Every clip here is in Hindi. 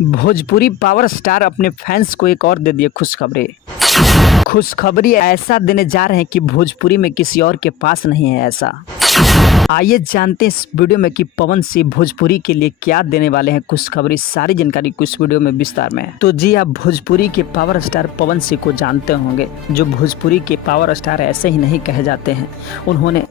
भोजपुरी पावर स्टार अपने फैंस को एक और दे दिए खुशखबरी। खुशखबरी ऐसा देने जा रहे हैं कि भोजपुरी में किसी और के पास नहीं है ऐसा। आइए जानते हैं इस वीडियो में कि पवन सिंह भोजपुरी के लिए क्या देने वाले हैं खुशखबरी। सारी जानकारी को इस वीडियो में विस्तार में। तो जी, आप भोजपुरी के पावर स्टार पवन सिंह को जानते होंगे, जो भोजपुरी के पावर स्टार ऐसे ही नहीं कहे जाते हैं। उन्होंने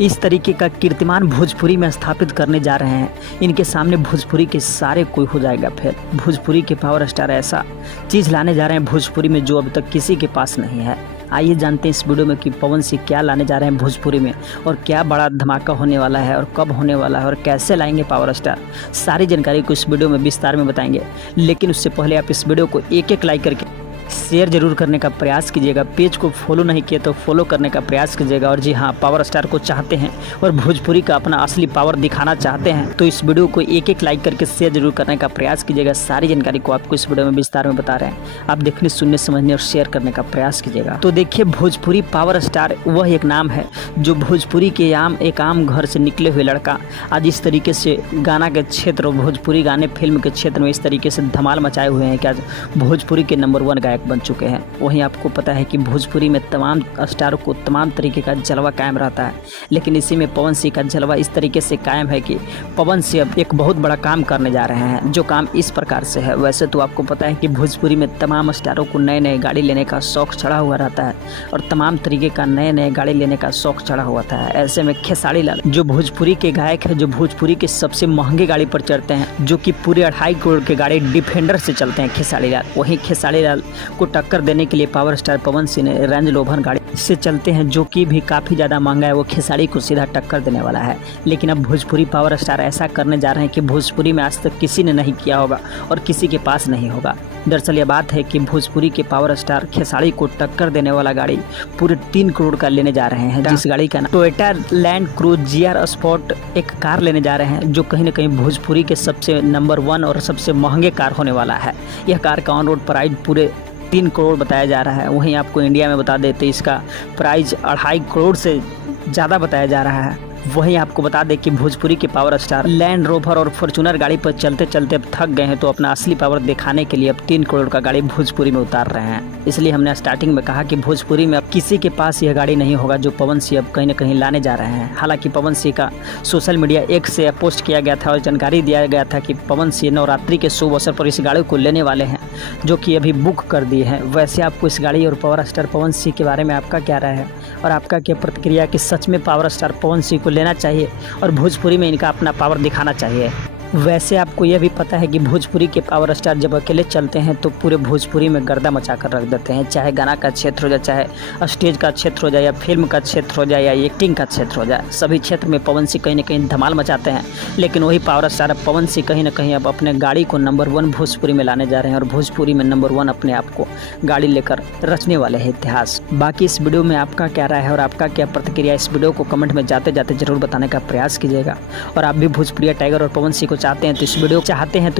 इस तरीके का कीर्तिमान भोजपुरी में स्थापित करने जा रहे हैं। इनके सामने भोजपुरी के सारे कोई हो जाएगा फेल। भोजपुरी के पावर स्टार ऐसा चीज़ लाने जा रहे हैं भोजपुरी में जो अब तक किसी के पास नहीं है। आइए जानते हैं इस वीडियो में कि पवन सिंह क्या लाने जा रहे हैं भोजपुरी में, और क्या बड़ा धमाका होने वाला है, और कब होने वाला है, और कैसे लाएंगे पावर स्टार। सारी जानकारी को इस वीडियो में विस्तार में बताएंगे। लेकिन उससे पहले आप इस वीडियो को एक लाइक करके शेयर जरूर करने का प्रयास कीजिएगा। पेज को फॉलो नहीं किए तो फॉलो करने का प्रयास कीजिएगा। और जी हाँ, पावर स्टार को चाहते हैं और भोजपुरी का अपना असली पावर दिखाना चाहते हैं तो इस वीडियो को एक लाइक करके शेयर जरूर करने का प्रयास कीजिएगा। सारी जानकारी को आपको इस वीडियो में विस्तार में बता रहे हैं। आप देखने, सुनने, समझने और शेयर करने का प्रयास कीजिएगा। तो देखिए, भोजपुरी पावर स्टार वह एक नाम है जो भोजपुरी के एक आम घर से निकले हुए लड़का आज इस तरीके से गाना के क्षेत्र और भोजपुरी गाने फिल्म के क्षेत्र में इस तरीके से धमाल मचाए हुए हैं कि आज भोजपुरी के नंबर 1 गायक बन चुके हैं। वहीं आपको पता है कि भोजपुरी में तमाम स्टारों को तमाम तरीके का जलवा कायम रहता है, लेकिन इसी में पवन सिंह का जलवा इस तरीके से कायम है कि पवन सिंह अब एक बहुत बड़ा काम करने जा रहे हैं, जो काम इस प्रकार से है। वैसे तो आपको पता है कि भोजपुरी में तमाम स्टारों को नए नए गाड़ी लेने का शौक चढ़ा हुआ रहता है और तमाम तरीके का नए नए गाड़ी लेने का शौक चढ़ा हुआ था। ऐसे में खेसारी लाल जो भोजपुरी के गायक है, जो भोजपुरी के सबसे महंगे गाड़ी पर चढ़ते हैं, जो कि पूरे 2.5 करोड़ के गाड़ी डिफेंडर से चलते हैं खेसारी लाल। वहीं खेसारी लाल को टक्कर देने के लिए पावर स्टार पवन सिंह ने रेंज रोवर गाड़ी से चलते हैं, जो कि भी काफ़ी ज़्यादा महंगा है। वो खेसारी को सीधा टक्कर देने वाला है। लेकिन अब भोजपुरी पावर स्टार ऐसा करने जा रहे हैं कि भोजपुरी में आज तक किसी ने नहीं किया होगा और किसी के पास नहीं होगा। दरअसल ये बात है कि भोजपुरी के पावर स्टार खेसारी को टक्कर देने वाला गाड़ी पूरे 3 करोड़ का लेने जा रहे हैं, जिस गाड़ी का नाम Toyota land cruise GR sport एक कार लेने जा रहे हैं, जो कहीं ना कहीं भोजपुरी के सबसे नंबर 1 और सबसे महंगे कार होने वाला है। यह कार का ऑन रोड प्राइस पूरे 3 करोड़ बताया जा रहा है। वहीं आपको इंडिया में बता देते इसका प्राइस 2.5 करोड़ से ज़्यादा बताया जा रहा है। वहीं आपको बता दें कि भोजपुरी के पावर स्टार लैंड रोवर और फॉर्च्यूनर गाड़ी पर चलते चलते अब थक गए हैं, तो अपना असली पावर दिखाने के लिए अब 3 करोड़ का गाड़ी भोजपुरी में उतार रहे हैं। इसलिए हमने स्टार्टिंग में कहा कि भोजपुरी में अब किसी के पास यह गाड़ी नहीं होगा जो पवन सिंह अब कहीं ना कहीं लाने जा रहे हैं। हालांकि पवन सिंह का सोशल मीडिया X से पोस्ट किया गया था और जानकारी दिया गया था कि पवन सिंह नवरात्रि के शुभ अवसर पर इस गाड़ी को लेने वाले हैं, जो कि अभी बुक कर दिए हैं। वैसे आपको इस गाड़ी और पावर स्टार पवन सिंह के बारे में आपका क्या राय है और आपका क्या प्रतिक्रिया कि सच में पावर स्टार पवन सिंह को लेना चाहिए और भोजपुरी में इनका अपना पावर दिखाना चाहिए? वैसे आपको यह भी पता है कि भोजपुरी के पावर स्टार जब अकेले चलते हैं तो पूरे भोजपुरी में गर्दा मचा कर रख देते हैं। चाहे गाना का क्षेत्र हो जाए, चाहे स्टेज का क्षेत्र हो जाए, या फिल्म का क्षेत्र हो जाए, या एक्टिंग का क्षेत्र हो जाए, सभी क्षेत्र में पवन सिंह कहीं ना कहीं धमाल मचाते हैं। लेकिन वही पावर स्टार पवन सिंह कहीं ना कहीं अब अपने गाड़ी को नंबर 1 भोजपुरी में लाने जा रहे हैं और भोजपुरी में नंबर 1 अपने आप को गाड़ी लेकर रचने वाले हैं इतिहास। बाकी इस वीडियो में आपका क्या राय है और आपका क्या प्रतिक्रिया, इस वीडियो को कमेंट में जाते जाते जरूर बताने का प्रयास कीजिएगा। और आप भी भोजपुरी टाइगर और पवन सिंह को चाहते हैं तो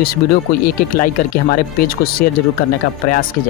इस वीडियो को एक लाइक करके हमारे पेज को शेयर जरूर करने का प्रयास कीजिए।